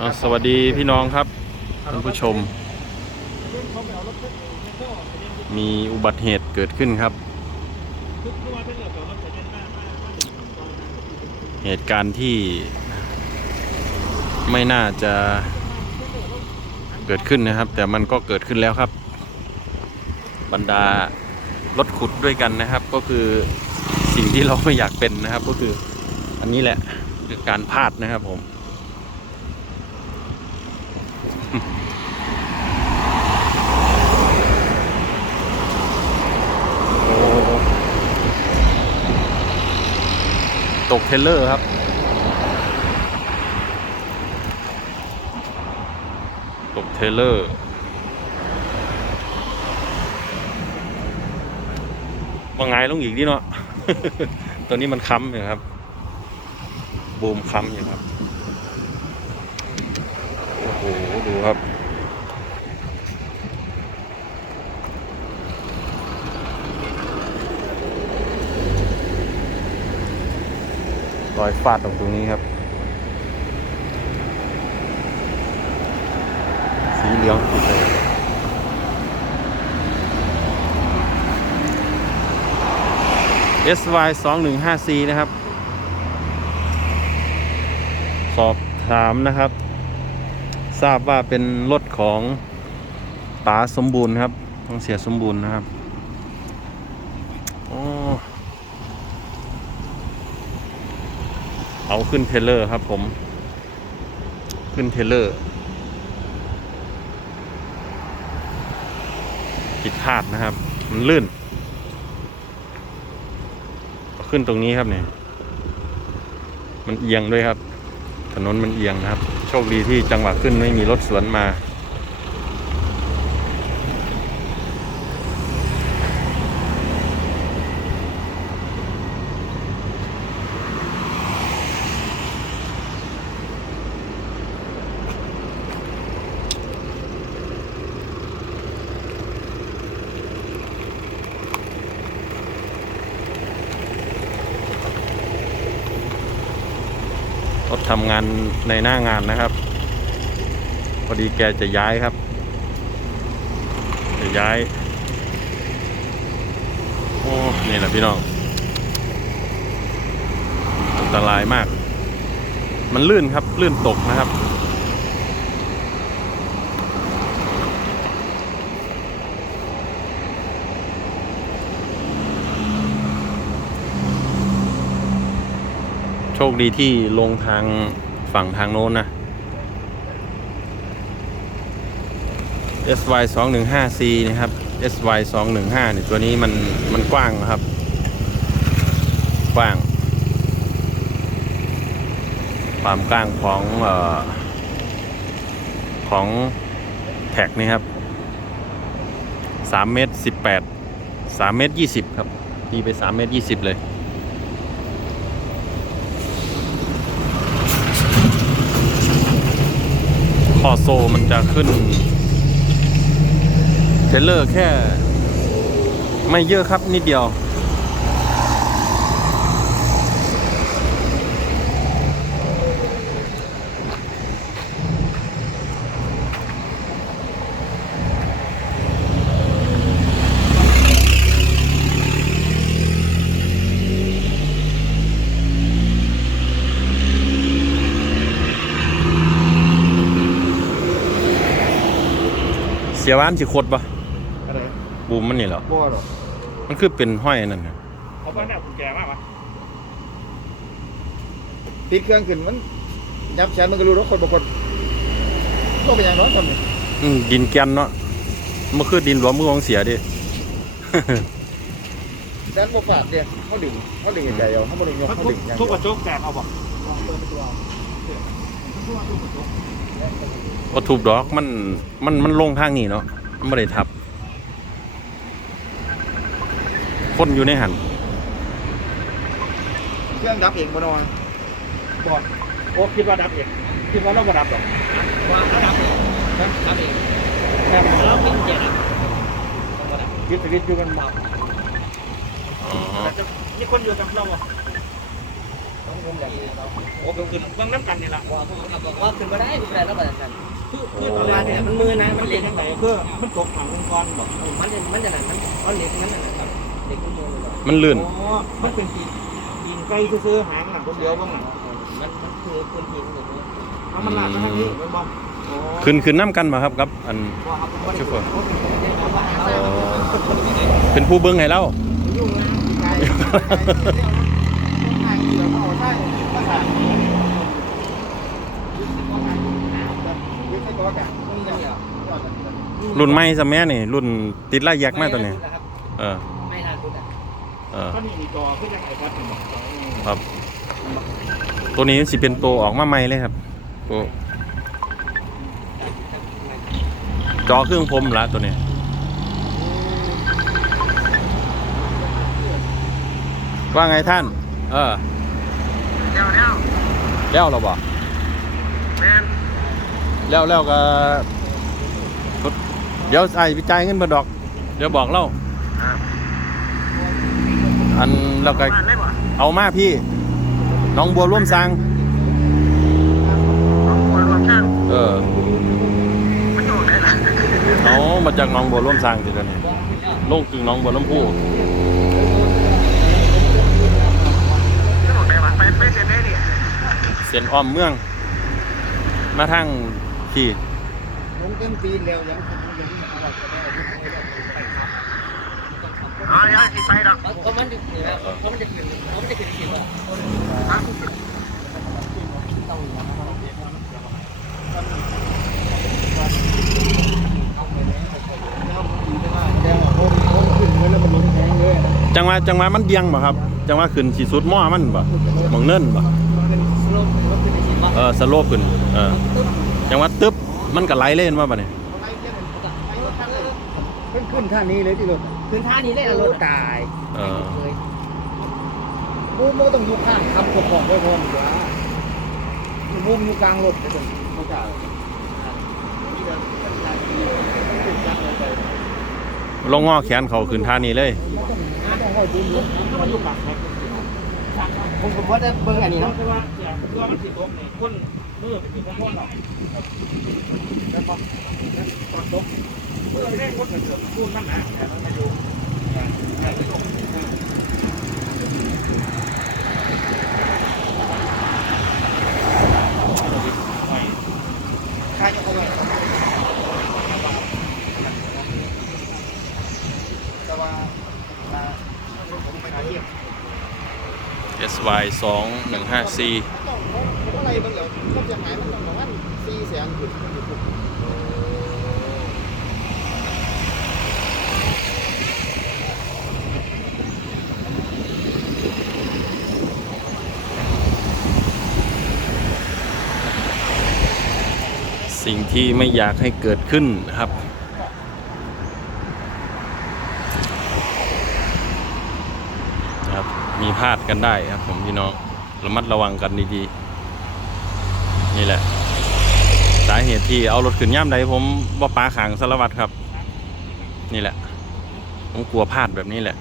อ่าสวัสดีพี่น้องครับท่านผู้ชม มีอุบัติเหตุเกิดขึ้นครับ เหตุการณ์ที่ไม่น่าจะเกิดขึ้นนะครับ แต่มันก็เกิดขึ้นแล้วครับ บรรดารถขุดด้วยกันนะครับ ก็คือสิ่งที่เราไม่อยากเป็นนะครับ ก็คืออันนี้แหละคือการพลาดนะครับผม โอ้ ตกเทเลอร์ครับ ตกเทเลอร์ว่าไงลงอีกดิเนาะ ตัวนี้มันค้ำอยู่ครับ บูมค้ำอยู่ครับ โอ้โห ดูครับ รอยฟาดตรงตรงนี้ครับ สีเหลืองติดเลย SY 2 1 5 C นะครับ สอบถามนะครับ ทราบว่าเป็นรถของป๋าสมบูรณ์ครับต้องเสียสมบูรณ์นะครับโอ้ เอาขึ้นเทเลอร์ครับผม ขึ้นเทเลอร์ผิดพลาดนะครับ มันลื่น ขึ้นตรงนี้ครับเนี่ย มันเอียงด้วยครับ ถนนมันเอียงนะครับ โชคดีที่จังหวะขึ้นไม่มีรถสวนมา รถทำงานในหน้างานนะครับ พอดีแกจะย้ายครับ จะย้าย โอ้นี่แหละพี่น้อง อันตรายมาก มันลื่นครับ ลื่นตกนะครับ โชคดีที่ลงทางฝั่งทางโน้นนะ SY 2 1 5 C นะครับ SY 2 1 5เนี่ยตัวนี้มันมันกว้างนะครับ กว้าง ความกว้างของออของแท็กนี่ครับ3เมตร18 3เมตร20 ครับตีไป3เมตร20 เลย คอโซมันจะขึ้น เทเลอร์แค่ ไม่เยอะครับนิดเดียว สียบ้านสิขดปะอะไรบูมมันนี่เหรอบัวหรอกมันคือเป็นห้อยนั่นน่ะเอาไปเนี่ยกุญแจมากปะติดเครื่องขึ้นมันยับแขนมันก็รู้แล้วคนบางคนก็เป็นอย่างน้อยคนนี่อืมดินแกนเนาะมันคือดินหลวมมือของเสียดิแดนบกฝาดเนี่ยเขาดึงเขาดึงใจเอาเขาไม่ดึงยกมันเขาทุบดึงอย่างทุบกระจกแตกเอาปะวั ตถุดอกมันมันมันลงทางนี้เนาะมันไม่ได้ทับ คนอยู่ในหันเครื่องดับเองบ่นอนบอกโอ้คิดว่าดับเองคิดว่าเราบ่ดับหรอกว่าระดับนะดับเองแค่มันเราเป็นเจ็ดอะยึดสวิตช์อยู่กันมาอ๋อมีคนอยู่กับเรา อะต้องคมุมแบบนี้เราโอ้ก็คือเบื้องน้ำกันนี่แหละว่าผมบอกว่าขึ้นมาได้ขึ้นได้แล้วแบบนั้นคือคืคืออตตออนนแรแรกกเนี่เนี่ยยมันมือนะมัมันนเรีเล็ยนกทั้ทั้งงไหไหนนเพื่อมันตกถังองค์กรบอกมันมันจะนั่นมันเอาเหล็กนั่นน่ะครับเหล็กตัวนี้มันลื่นอ๋อมันเป็นตีนตีนไก่ซื้อหางหนังคนเดียวบ้างหนังมันมันคือพื้นที่ของผมเอามันลากมาทางนี้เป็นบ้องขึ้นขึ้นน้ำกันมาครับครับ อันชุบเปอร์เป็นผู้เบิ้งให้เรา รุ่นใหม่สมัยนี่ รุ่นติดไล่ยักษ์มากตัวนี้ เออไม่นานคุณอะเออก็นี่มีจอเพื่อจะไขครับเป็นบอครับ ตัวนี้สิเป็นตัวออกมาใหม่เลยครับ ตัวจอเครื่องพรมละตัวนี้ว่าไงท่าน เออ แล้วเราบอกแมนแล้วแล้วก็เดี๋ยวไอ้วิจัยเงินมาดอก เดี๋ยวบอกเล่าอันแล้วก็บ้านเลยบ่เอามาพี่น้องบัวร่วมสร้างน้องบัวรวมช่างเออมันอยู่ไหนล่ะเอามาจากหน้องบัวร่วมสร้างทีเดียวนี้ลงถึงหน้องบัวลำพูที่บอกไหนวะไปไปเซ็นได้ดิ เส้นอ้อมเมือง มาทางที่ลงเต็มตีนแล้วยังยังอะไรก็ได้อ๋อยังสิไปดอกเขามันจะเขามันจะขึ้นเขามันจะขึ้นที่ว่าแกบอกโอ้โหขึ้นไปแล้วมันลงแทงเลยนะจังหวะจังหวะมันเดียงบ่ครับ จังหวะขึ้นสีสุดหม้อมันบ่มองเนิ่นบ่ รถขึ้นในที่ว่าเออสโลปขึ้นเออจังหวะตึ๊บมันก็ไหลเล่นว่าบ่เนี่ยขึ้นขึ้นท่านี้เลยที่รถขึ้นท่านี้เลยนะรถตายเออเลยบูมก็ต้องอยู่ข้างคำกบของไว้พร้อมอยู่แล้วบูมอยู่กลางรถได้เป็นเขาจ่ายนี่แบบท่านนายเป็นจังเลยลงงอแขนเขาขึ้นท่านี้เลยต้องให้บูมรถถ้ามันอยู่ปากแม็ก ผมผมว่าจะเบิ่งอันนี้เพเนาะราะว่าอย่างตัวมันติดตกเนี่ยคนมือไปติดคนหรอกแล้วก็ตอนตกเมื่อแรกคนมันเกิดพูดนั่นนะแต่มันมาอยู่ค่าจะเอาไว้แต่ว่าผมไปหาเยี่ยม Y 2 1 5 C อะไรบางองก็จะหายมันต้องประมาณสี่แสนถึงสิ่งที่ไม่อยากให้เกิดขึ้นนะครับ ครับ มีพลาดกันได้ครับ ผมพี่น้องระมัดระวังกันดีๆนี่แหละ สาเหตุที่เอารถขึ้นย่ำใดผมว่าปลาขางสารวัตรครับ นี่แหละ ผมกลัวพลาดแบบนี้แหละ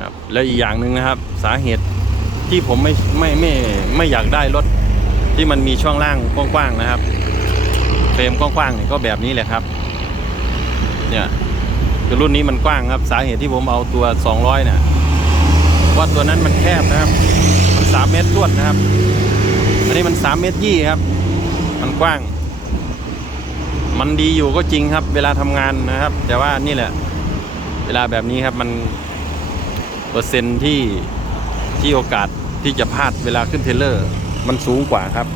ครับแล้วอีกอย่างหนึ่งนะครับ สาเหตุที่ผมไม่ไม่ไม่ไม่อยากได้รถที่มันมีช่วงล่างกว้างๆนะครับเฟรมกว้างๆเนี่ยก็แบบนี้แหละครับ เนี่ยคือรุ่นนี้มันกว้างครับ สาเหตุที่ผมเอาตัว 200เนี่ย ว่าตัวนั้นมันแคบนะครับ มัน3เมตรลวดนะครับ อันนี้มัน3เมตรยี่ครับ มันกว้าง มันดีอยู่ก็จริงครับ เวลาทำงานนะครับ แต่ว่านี่แหละ เวลาแบบนี้ครับมันเปอร์เซ็นที่ที่โอกาสที่จะพลาดเวลาขึ้นเทเลอร์ มันสูงกว่าครับ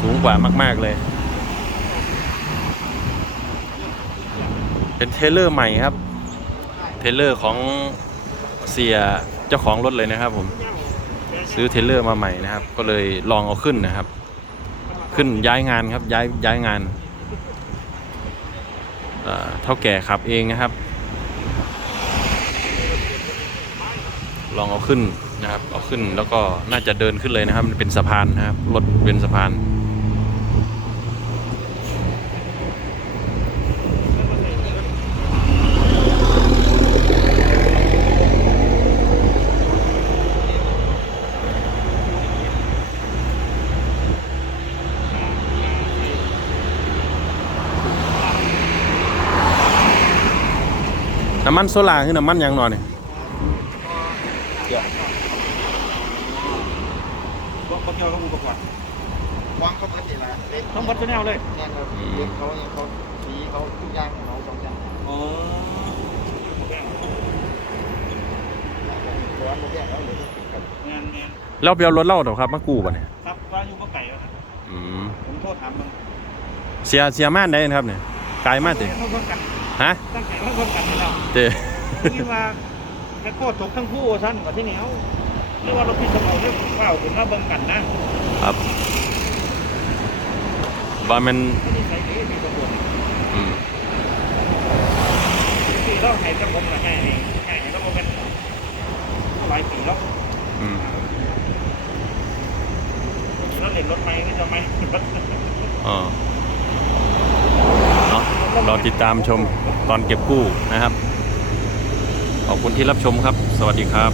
สูงกว่ามาก ๆเลย เป็นเทเลอร์ใหม่ครับ เทเลอร์ของ เสียเจ้าของรถเลยนะครับผมซื้อเทรลเลอร์มาใหม่นะครับ ก็เลยลองเอาขึ้นนะครับ ขึ้นย้ายงานครับย้ายย้ายงานเอ่อเท่าแก่ขับเองนะครับ ลองเอาขึ้นนะครับ เอาขึ้นแล้วก็น่าจะเดินขึ้นเลยนะครับมันเป็นสะพานนะครับรถเป็นสะพาน น้ำมันโซล่าคือน้ำมันยังหนอเนี่ยรถเขาเกี่ยวกับอุปกรณ์วางเขาเบิดนี่ล่ะเล็กทั้งหมดตัวแนวเลยแน่นอนเล็กเขายังเขาสีเขาทุกอย่างของเขาสองอย่างอ๋อตัวมันแยกแล้วเหลือแต่กับงาไปเอารถเล่าเดี๋ยวครับมากู้ป่ะเนี่ยครับว่าอยู่ก็ไก่แล้วครับผมโทษถามมันเสียเสียม่านได้นะครับเนี่ยไกลมากเตะต้องคนกัน ฮะตั้งใจต้องคนกันนี่แล้วเตะนี่ว่าแม่โคตรตกทั้งคู่ท่านกับที่เหนียวเรียกว่าเราพิจารณาเรื่องเปล่าถึงว่าเบิ่งกันนะครับว่ามันไม่ได้ใส่ดีมีประโยชน์อืมปีแล้วให้กับผมละให้ให้ให้แล้วก็เป็นหลายปีแล้วอืมแล้วเล่นรถไหมไม่จะไหมอ๋อเนาะรอติดตามชม ตอนเก็บกู้นะครับ ขอบคุณที่รับชมครับ สวัสดีครับ